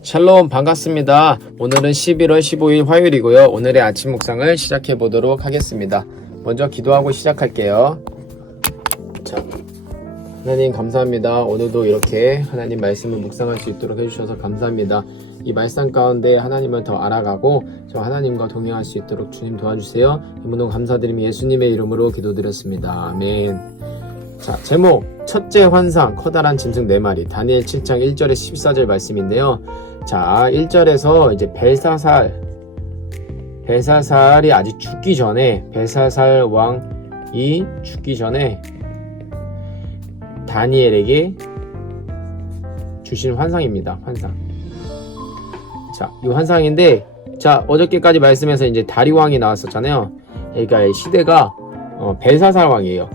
샬롬 반갑습니다. 오늘은 11월 15일 화요일이고요. 오늘의 아침 묵상을 시작해 보도록 하겠습니다. 먼저 기도하고 시작할게요. 자, 하나님 감사합니다. 오늘도 이렇게 하나님 말씀을 묵상할 수 있도록 해주셔서 감사합니다. 이 말씀 가운데 하나님을 더 알아가고 저 하나님과 동행할 수 있도록 주님 도와주세요. 이문도 감사드리며 예수님의 이름으로 기도드렸습니다. 아멘. 자, 제목 첫째 환상 커다란 짐승 4마리 다니엘 7장 1절에 14절 말씀인데요. 자, 1절에서 이제 벨사살이 아직 죽기 전에 벨사살 왕이 죽기 전에 다니엘에게 주신 환상입니다. 환상. 자, 이 환상인데 자, 어저께까지 말씀에서 이제 다리 왕이 나왔었잖아요. 그러니까 시대가 벨사살 왕이에요.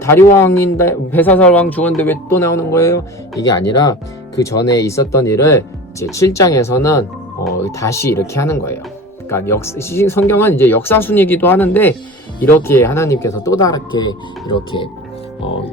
다리 왕인데 벨사살 왕 죽었는데 왜 또 나오는 거예요? 이게 아니라 그 전에 있었던 일을 이제 7장에서는 다시 이렇게 하는 거예요. 그러니까 성경은 이제 역사순이기도 하는데 이렇게 하나님께서 또 다르게 이렇게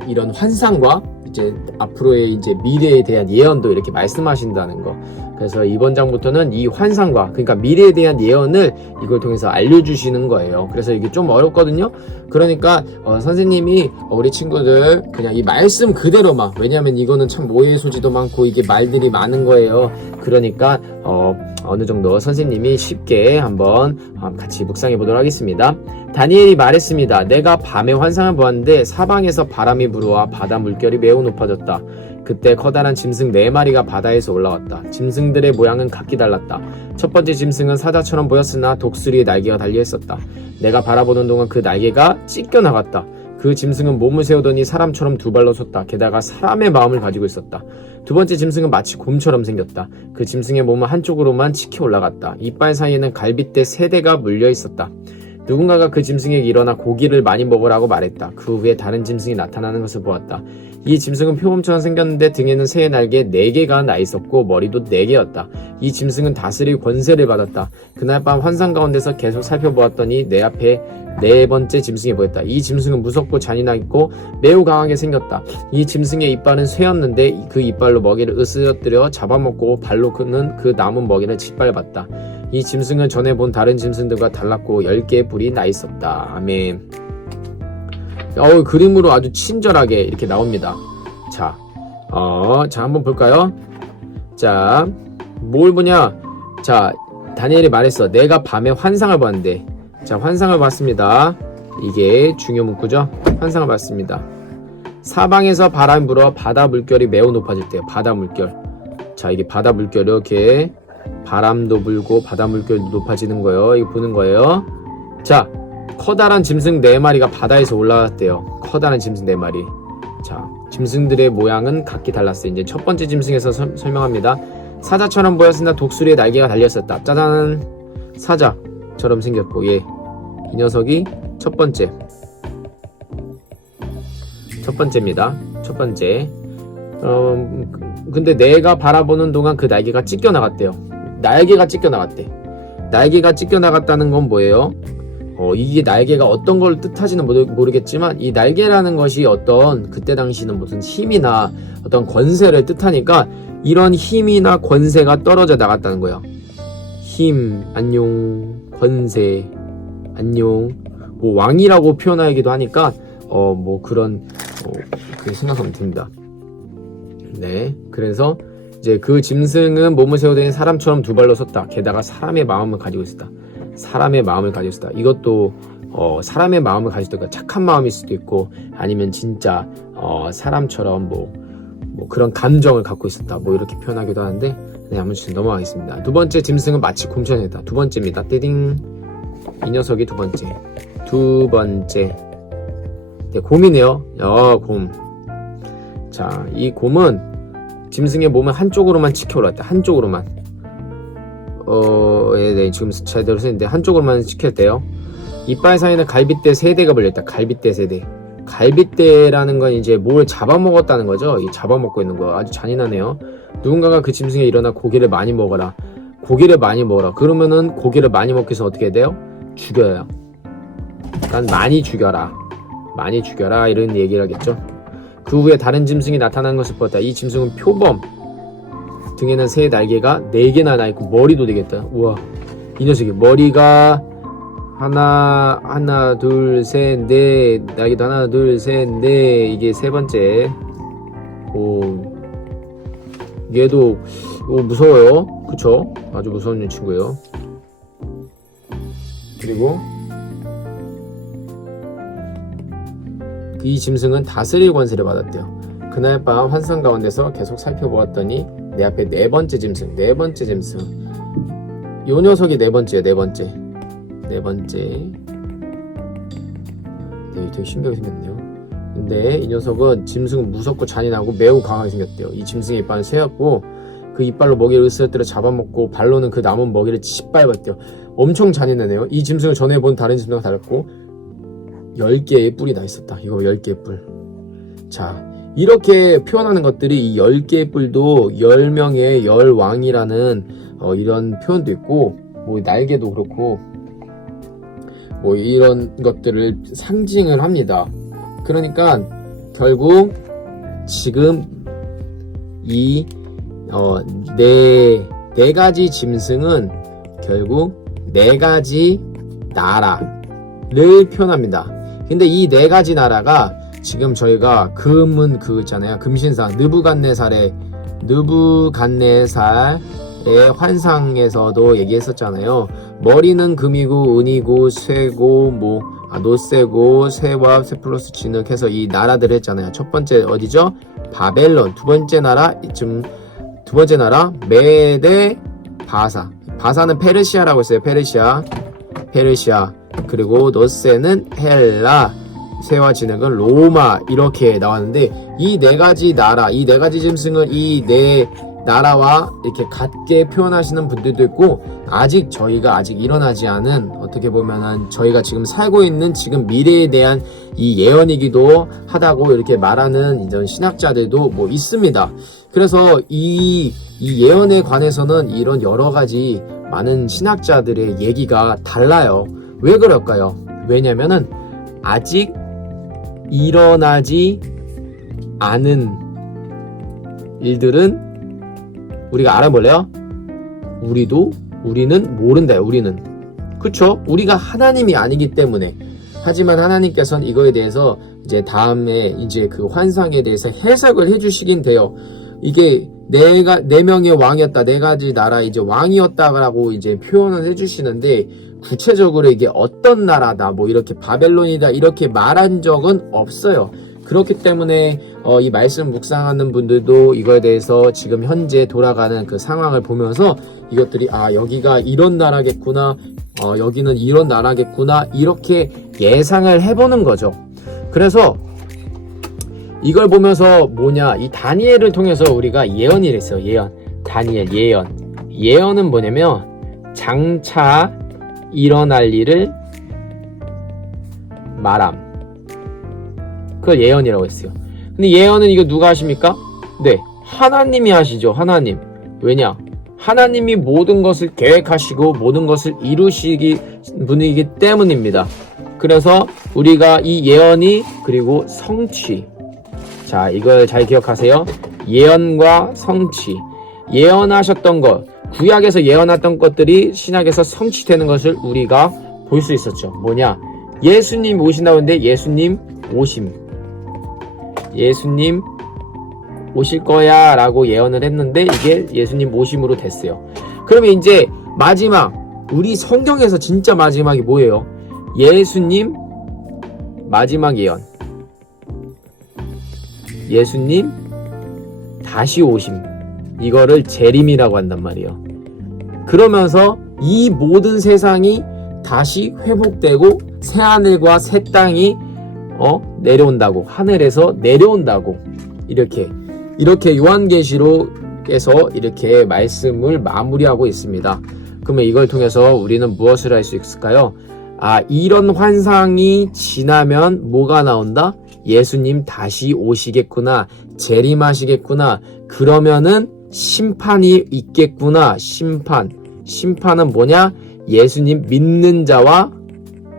이런 환상과 이제 앞으로의 이제 미래에 대한 예언도 이렇게 말씀하신다는 거. 그래서 이번 장부터는 이 환상과 그러니까 미래에 대한 예언을 이걸 통해서 알려주시는 거예요. 그래서 이게 좀 어렵거든요. 그러니까 선생님이 우리 친구들 그냥 이 말씀 그대로만, 왜냐하면 이거는 참 오해 소지도 많고 이게 말들이 많은 거예요. 그러니까 어느 정도 선생님이 쉽게 한번 같이 묵상해 보도록 하겠습니다. 다니엘이 말했습니다. 내가 밤에 환상을 보았는데 사방에서 바람이 불어와 바다 물결이 매우 높아졌다. 그때 커다란 짐승 4마리가 바다에서 올라왔다. 짐승들의 모양은 각기 달랐다. 첫 번째 짐승은 사자처럼 보였으나 독수리의 날개가 달려있었다. 내가 바라보는 동안 그 날개가 찢겨나갔다. 그 짐승은 몸을 세우더니 사람처럼 두 발로 섰다. 게다가 사람의 마음을 가지고 있었다. 두 번째 짐승은 마치 곰처럼 생겼다. 그 짐승의 몸은 한쪽으로만 치켜 올라갔다. 이빨 사이에는 갈빗대 3대가 물려 있었다. 누군가가 그 짐승에게 일어나 고기를 많이 먹으라고 말했다. 그 후에 다른 짐승이 나타나는 것을 보았다. 이 짐승은 표범처럼 생겼는데 등에는 새의 날개 4개가 나 있었고 머리도 4개였다. 이 짐승은 다스릴 권세를 받았다. 그날 밤 환상 가운데서 계속 살펴보았더니 내 앞에 4번째 짐승이 보였다. 이 짐승은 무섭고 잔인하고 매우 강하게 생겼다. 이 짐승의 이빨은 쇠였는데 그 이빨로 먹이를 으스러뜨려 잡아먹고 발로 그는 그 남은 먹이를 짓밟았다. 이 짐승은 전에 본 다른 짐승들과 달랐고 10개의 뿔이 나 있었다. 아멘. 그림으로 아주 친절하게 이렇게 나옵니다. 자, 한번 볼까요? 자, 뭘 보냐? 자, 다니엘이 말했어. 내가 밤에 환상을 봤는데, 자, 환상을 봤습니다. 이게 중요 문구죠? 환상을 봤습니다. 사방에서 바람이 불어 바다 물결이 매우 높아질 때요. 바다 물결. 자, 이게 바다 물결 이렇게 바람도 불고 바다 물결도 높아지는 거예요. 이거 보는 거예요. 자, 커다란 짐승 4마리가 바다에서 올라왔대요. 커다란 짐승 4마리. 자, 짐승들의 모양은 각기 달랐어요. 이제 첫 번째 짐승에서 설명합니다. 사자처럼 보였으나 독수리의 날개가 달렸었다. 짜잔, 사자처럼 생겼고, 이 녀석이 첫 번째입니다. 첫 번째. 근데 내가 바라보는 동안 그 날개가 찢겨나갔대요. 날개가 찢겨나갔다는 건 뭐예요? 이게 날개가 어떤 걸 뜻하지는 모르겠지만 이 날개라는 것이 어떤 그때 당시는 무슨 힘이나 어떤 권세를 뜻하니까 이런 힘이나 권세가 떨어져 나갔다는 거예요. 힘, 안녕, 권세, 안녕, 뭐 왕이라고 표현하기도 하니까 뭐 그런 그렇게 생각하면 됩니다. 네, 그래서 이제 그 짐승은 몸을 세우더니 사람처럼 두 발로 섰다. 게다가 사람의 마음을 가지고 있었다. 이것도 사람의 마음을 가지고 있다. 착한 마음일 수도 있고 아니면 진짜 사람처럼 뭐 그런 감정을 갖고 있었다. 뭐 이렇게 표현하기도 하는데 그냥 아무튼 넘어가겠습니다. 두 번째 짐승은 마치 곰처럼 생겼다. 두 번째입니다. 띠딩. 이 녀석이 두 번째. 네, 곰이네요. 곰. 자, 이 곰은 짐승의 몸을 한쪽으로만 치켜 올랐다. 한쪽으로만. 네, 지금 제대로 쓰는데 한쪽으로만 치켰대요. 이빨 사이에는 갈빗대 3대가 걸려있다. 갈빗대 3대. 갈빗대라는 건 이제 뭘 잡아먹었다는 거죠. 이 잡아먹고 있는 거 아주 잔인하네요. 누군가가 그 짐승에 일어나 고기를 많이 먹어라. 그러면은 고기를 많이 먹기 위해서 어떻게 해야 돼요? 죽여요. 일단 많이 죽여라 이런 얘기를 하겠죠. 그 후에 다른 짐승이 나타난 것을 보았다. 이 짐승은 표범, 등에는 새 날개가 4개나 나있고 머리도 되겠다. 우와, 이 녀석이 머리가 하나 둘 셋 넷, 날개도 하나 둘 셋 넷, 이게 세 번째. 오, 얘도 무서워요. 그쵸? 아주 무서운 친구예요. 그리고 이 짐승은 다스릴 권세를 받았대요. 그날 밤 환상 가운데서 계속 살펴보았더니 내 앞에 네 번째 짐승. 요 녀석이 네 번째. 네, 되게 신기하게 생겼네요. 근데 이 녀석은 짐승은 무섭고 잔인하고 매우 강하게 생겼대요. 이 짐승의 이빨은 쇠였고 그 이빨로 먹이를 으스러뜨려 잡아먹고 발로는 그 남은 먹이를 짓밟았대요. 엄청 잔인하네요. 이 짐승을 전에 본 다른 짐승과 달랐고 10개의 뿔이 나 있었다. 이거 10개의 뿔. 자, 이렇게 표현하는 것들이 이 10개의 뿔도 10명의 열왕이라는 이런 표현도 있고, 뭐 날개도 그렇고 뭐 이런 것들을 상징을 합니다. 그러니까 결국 지금 이 네 가지 짐승은 결국 4가지 나라를 표현합니다. 근데 이 4가지 나라가 지금 저희가 금은 그거 있잖아요. 금신상 느부갓네살의 환상에서도 얘기했었잖아요. 머리는 금이고 은이고 쇠고 노쇠고 쇠와 쇠 플러스 진흙 해서 이 나라들을 했잖아요. 첫 번째 어디죠? 바벨론. 두 번째 나라 메데 바사. 바사는 페르시아라고 했어요. 페르시아. 그리고 노쇠는 헬라. 쇠와 진흙은 로마. 이렇게 나왔는데 이 4가지 나라, 이 4가지 짐승을 이 4나라와 이렇게 같게 표현하시는 분들도 있고, 저희가 아직 일어나지 않은, 어떻게 보면은 저희가 지금 살고 있는 지금 미래에 대한 이 예언이기도 하다고 이렇게 말하는 이런 신학자들도 뭐 있습니다. 그래서 이 예언에 관해서는 이런 여러 가지 많은 신학자들의 얘기가 달라요. 왜 그럴까요? 왜냐면은 아직 일어나지 않은 일들은 우리가 알아볼래요? 우리는 모른다요. 그쵸? 우리가 하나님이 아니기 때문에. 하지만 하나님께서는 이거에 대해서 이제 다음에 이제 그 환상에 대해서 해석을 해주시긴 돼요. 이게 4명의 왕이었다, 4가지 나라 이제 왕이었다라고 이제 표현을 해주시는데, 구체적으로 이게 어떤 나라다, 뭐 이렇게 바벨론이다 이렇게 말한 적은 없어요. 그렇기 때문에 이 말씀 묵상하는 분들도 이거에 대해서 지금 현재 돌아가는 그 상황을 보면서 이것들이 여기가 이런 나라겠구나, 여기는 이런 나라겠구나, 이렇게 예상을 해보는 거죠. 그래서 이걸 보면서 이 다니엘을 통해서 우리가 예언을 했어요. 예언은 뭐냐면 장차 일어날 일을 말함. 그걸 예언이라고 했어요. 근데 예언은 이거 누가 하십니까? 네, 하나님이 하시죠. 하나님. 왜냐? 하나님이 모든 것을 계획하시고 모든 것을 이루시기 분이기 때문입니다. 그래서 우리가 이 예언이 그리고 성취. 자, 이걸 잘 기억하세요. 예언과 성취. 예언하셨던 것, 구약에서 예언했던 것들이 신약에서 성취되는 것을 우리가 볼 수 있었죠. 뭐냐? 예수님 오신다는데 예수님 오실 거야 라고 예언을 했는데 이게 예수님 오심으로 됐어요. 그러면 이제 마지막, 우리 성경에서 진짜 마지막이 뭐예요? 예수님 마지막 예언. 예수님 다시 오심. 이거를 재림이라고 한단 말이에요. 그러면서 이 모든 세상이 다시 회복되고 새하늘과 새 땅이 내려온다고, 하늘에서 내려온다고, 이렇게 요한계시록에서 이렇게 말씀을 마무리하고 있습니다. 그러면 이걸 통해서 우리는 무엇을 할 수 있을까요? 이런 환상이 지나면 뭐가 나온다? 예수님 다시 오시겠구나, 재림하시겠구나, 그러면은 심판이 있겠구나. 심판은 뭐냐? 예수님 믿는 자와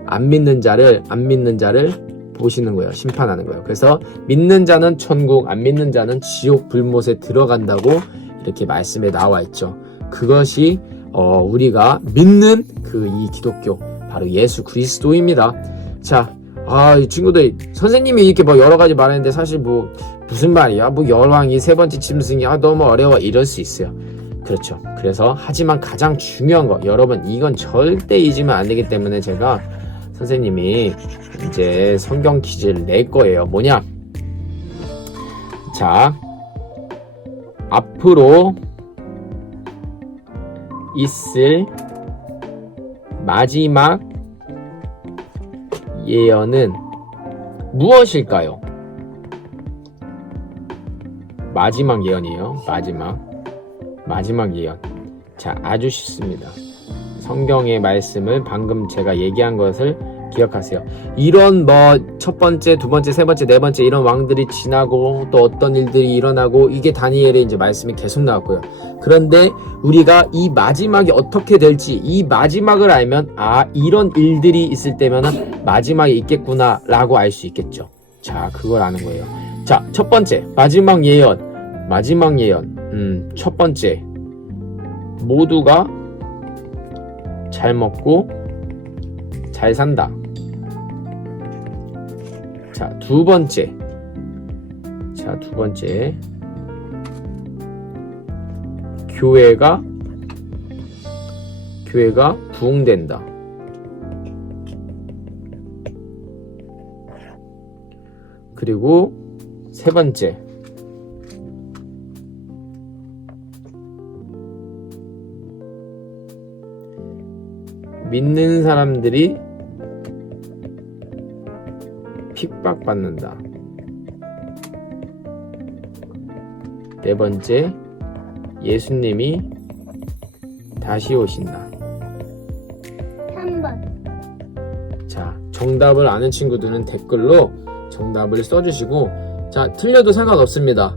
안 믿는 자를 보시는 거예요. 심판하는 거예요. 그래서 믿는 자는 천국, 안 믿는 자는 지옥 불못에 들어간다고 이렇게 말씀에 나와 있죠. 그것이 우리가 믿는 그 이 기독교 바로 예수 그리스도입니다. 자, 이 친구들 선생님이 이렇게 뭐 여러 가지 말했는데 사실 뭐 무슨 말이야? 뭐 열왕이 세 번째 짐승이 너무 어려워 이럴 수 있어요. 그렇죠. 그래서 하지만 가장 중요한 거 여러분 이건 절대 잊으면 안 되기 때문에 제가 선생님이 이제 성경 퀴즈를 낼 거예요. 뭐냐? 자, 앞으로 있을 마지막 예언은 무엇일까요? 마지막 예언이에요. 마지막 예언. 자, 아주 쉽습니다. 성경의 말씀을 방금 제가 얘기한 것을 기억하세요. 이런 첫 번째, 두 번째, 세 번째, 네 번째 이런 왕들이 지나고 또 어떤 일들이 일어나고 이게 다니엘의 이제 말씀이 계속 나왔고요. 그런데 우리가 이 마지막이 어떻게 될지 이 마지막을 알면 이런 일들이 있을 때면은 마지막이 있겠구나 라고 알 수 있겠죠. 자, 그걸 아는 거예요. 자, 첫 번째 마지막 예언. 첫 번째 모두가 잘 먹고 잘 산다. 자, 두 번째 교회가 부흥된다. 그리고 세 번째 믿는 사람들이 핍박받는다. 네 번째, 예수님이 다시 오신다. 3번. 자, 정답을 아는 친구들은 댓글로 정답을 써주시고, 자, 틀려도 상관없습니다.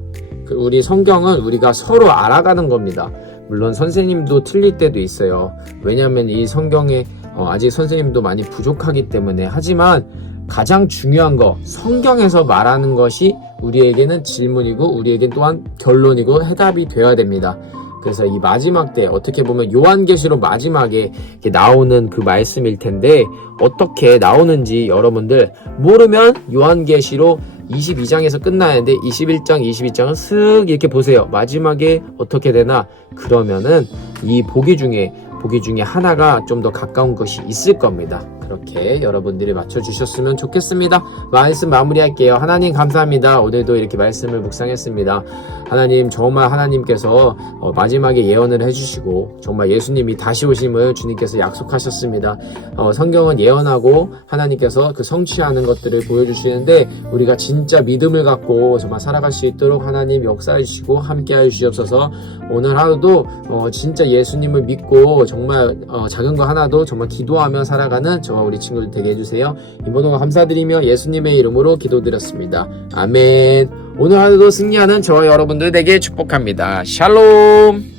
우리 성경은 우리가 서로 알아가는 겁니다. 물론 선생님도 틀릴 때도 있어요. 왜냐하면 이 성경에 아직 선생님도 많이 부족하기 때문에. 하지만 가장 중요한 거 성경에서 말하는 것이 우리에게는 질문이고 우리에겐 또한 결론이고 해답이 되어야 됩니다. 그래서 이 마지막 때 어떻게 보면 요한계시록 마지막에 나오는 그 말씀일 텐데 어떻게 나오는지 여러분들 모르면 요한계시록 22장에서 끝나는데 21장, 22장은 슥 이렇게 보세요. 마지막에 어떻게 되나? 그러면은 이 보기 중에 하나가 좀 더 가까운 것이 있을 겁니다. 그렇게 여러분들이 맞춰주셨으면 좋겠습니다. 말씀 마무리할게요. 하나님 감사합니다. 오늘도 이렇게 말씀을 묵상했습니다. 하나님 정말 하나님께서 마지막에 예언을 해주시고 정말 예수님이 다시 오심을 주님께서 약속하셨습니다. 성경은 예언하고 하나님께서 그 성취하는 것들을 보여주시는데 우리가 진짜 믿음을 갖고 정말 살아갈 수 있도록 하나님 역사해 주시고 함께 해 주시옵소서. 오늘 하루도 진짜 예수님을 믿고 정말 작은 거 하나도 정말 기도하며 살아가는 저와 우리 친구들 되게 해주세요. 이 모든 거 감사드리며 예수님의 이름으로 기도드렸습니다. 아멘. 오늘 하루도 승리하는 저와 여러분들 되게 축복합니다. 샬롬.